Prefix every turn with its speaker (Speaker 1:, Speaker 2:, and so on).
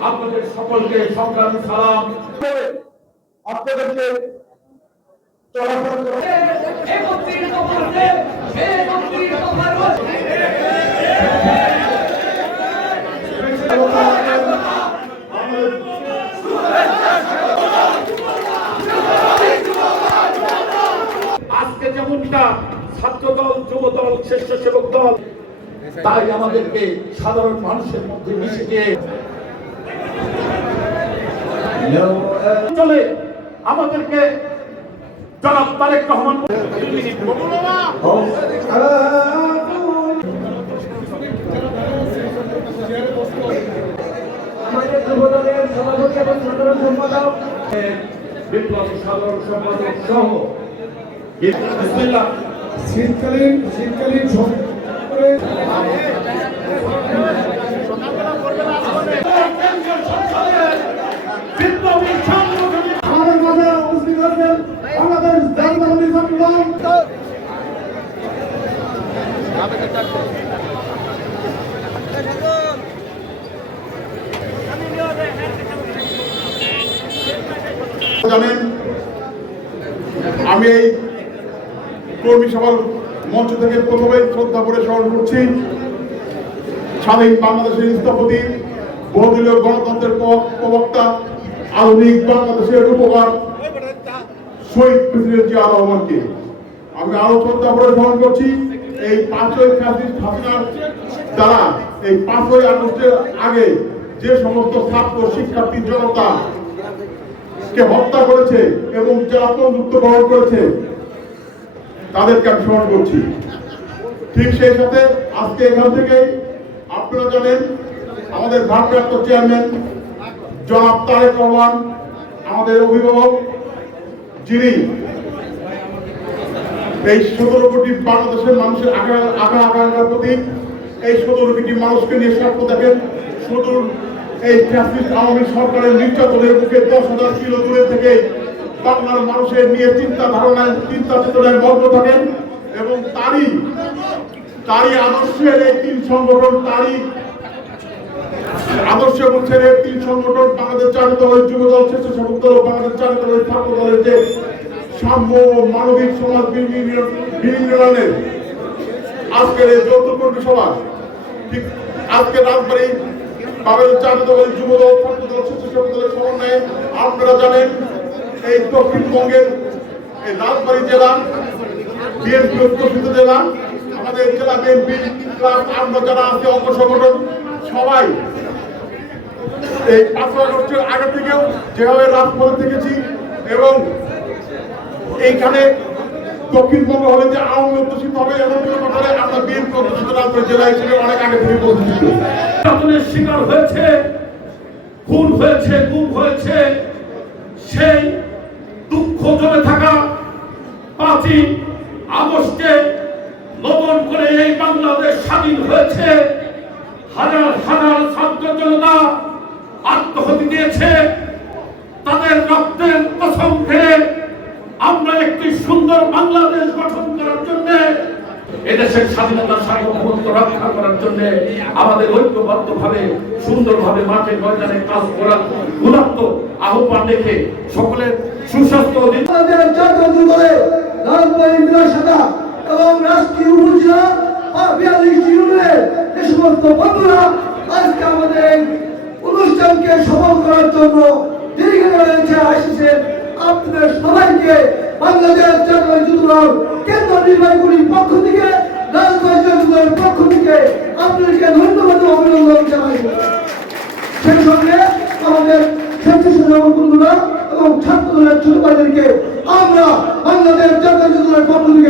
Speaker 1: আপনাদের সকলকে সংগ্রামী সালাম। আপনাদেরকে আজকে যেমনটা ছাত্র দল যুব দল স্বেচ্ছাসেবক দল তাই আমাদেরকে সাধারণ মানুষের মধ্যে মিশে গিয়ে চলে আমাদেরকে জনাব তারেক রহমান
Speaker 2: আমাদের যুবদলের সভাপতি এবং সাধারণ সম্পাদক
Speaker 1: বিপ্লবী সাধারণ সম্পাদক সহ বিসমিল্লাহ
Speaker 3: শীতকালীন শীতকালীন সম- করে
Speaker 1: বিপ্লবী সাংগঠনিক
Speaker 3: আমাদের মাঝে উপস্থিত আছেন বাংলাদেশ জাতীয়তাবাদী ছাত্র দল
Speaker 4: জানেন আমি এই কর্মী সভার মঞ্চ থেকে প্রথমে শ্রদ্ধা করে স্মরণ করছি, স্বাধীন বাংলাদেশের স্থপতি, বহুদলীয় গণতন্ত্রের প্রবক্তা, আধুনিক বাংলাদেশের উপকার শহীদ প্রেসিডেন্ট জিয়া রহমানকে। আমি আরও শ্রদ্ধা করে স্মরণ করছি। এই পাঁচই ফ্যাসিস্ট হাসিনার দ্বারা এই পাঁচই আগস্টের আগে যে সমস্ত ছাত্র, শিক্ষার্থী, জনতা কে হত্যা করেছে এবং যারা মুক্ত গ্রহণ করেছে, তাদেরকে আমি স্মরণ করছি। ঠিক সেই সাথে আজকে এখান থেকে আপনারা জানেন, আমাদের ভারপ্রাপ্ত চেয়ারম্যান জনাব তারেক রহমান, আমাদের অভিভাবক যিনি এই সতেরো কোটি বাংলাদেশের মানুষের আকার আকার আকাঙ্ক্ষার প্রতি এই সতেরো কোটি মানুষকে নিয়ে স্বপ্ন দেখেন। সুদূর এই ফ্যাসিস্ট আওয়ামী সরকারের নির্যাতনের মুখে দশ হাজার কিলো দূরে থেকে বাংলার মানুষের নিয়ে চিন্তা ধারণায় চিন্তা চেতনায় মগ্ন থাকেন এবং তারই তারই আদর্শের এই তিন সংগঠন, তারই আদর্শ বলছেন এই তিন সংগঠন বাংলাদেশ চালিত হয়ে যুব দল স্বেচ্ছাসেবক দল বাংলাদেশ চালিত হয়ে ছাত্র দলের যে সাম্য মানবিক সমাজ বিনিময়ের আজকের এই যৌথ কর্মী সভা ঠিক আজকে রাজবাড়ি বাংলাদেশ চালিত হয়ে যুব দল ছাত্র দল, স্বেচ্ছাসেবক দলের সমন্বয়ে আপনারা জানেন এই দক্ষিণবঙ্গের এই রাজবাড়ি জেলা, বিএনপি অধ্যুষিত জেলা, আমাদের জেলা বিএনপি ক্লাব আমরা যারা আছে, অঙ্গ সংগঠন, সবাই এই পাঁচই আগস্টের আগে থেকেও যেভাবে রাজপথে থেকেছি এবং এইখানে দক্ষিণবঙ্গ হলে যে আওয়ামী অধ্যুষিত হবে এমন কোনো কথা নেই আমরা বিএনপি অধ্যুষিত রাজবাড়ি জেলা হিসেবে অনেক আগে থেকে
Speaker 1: নির্যাতনের শিকার হয়েছে, খুন হয়েছে, গুম হয়েছে, সেই দুঃখ জমে থাকা পাঁচই আগস্টে নতুন করে এই বাংলাদেশ স্বাধীন হয়েছে। হাজার হাজার সুন্দর বাংলাদেশ গঠন করার জন্য, এদেশের স্বাধীনতা সার্বভৌমত্ব রক্ষা করার জন্য আমাদের ঐক্যবদ্ধ ভাবে সুন্দরভাবে মাঠে ময়দানে কাজ করার গুণাত্ম আহ্বান রেখে সকলের সুস্বাস্থ্য
Speaker 2: আপনাদের সবাইকে পক্ষ থেকে আপনাদেরকে ধন্যবাদ অভিনন্দন সেই সঙ্গে আমাদের স্বেচ্ছাসেবক বন্ধুরা এবং ছাত্রদের ছোট ভাইদেরকে আমরা বাংলাদেশ জাতীয় দলের পক্ষ থেকে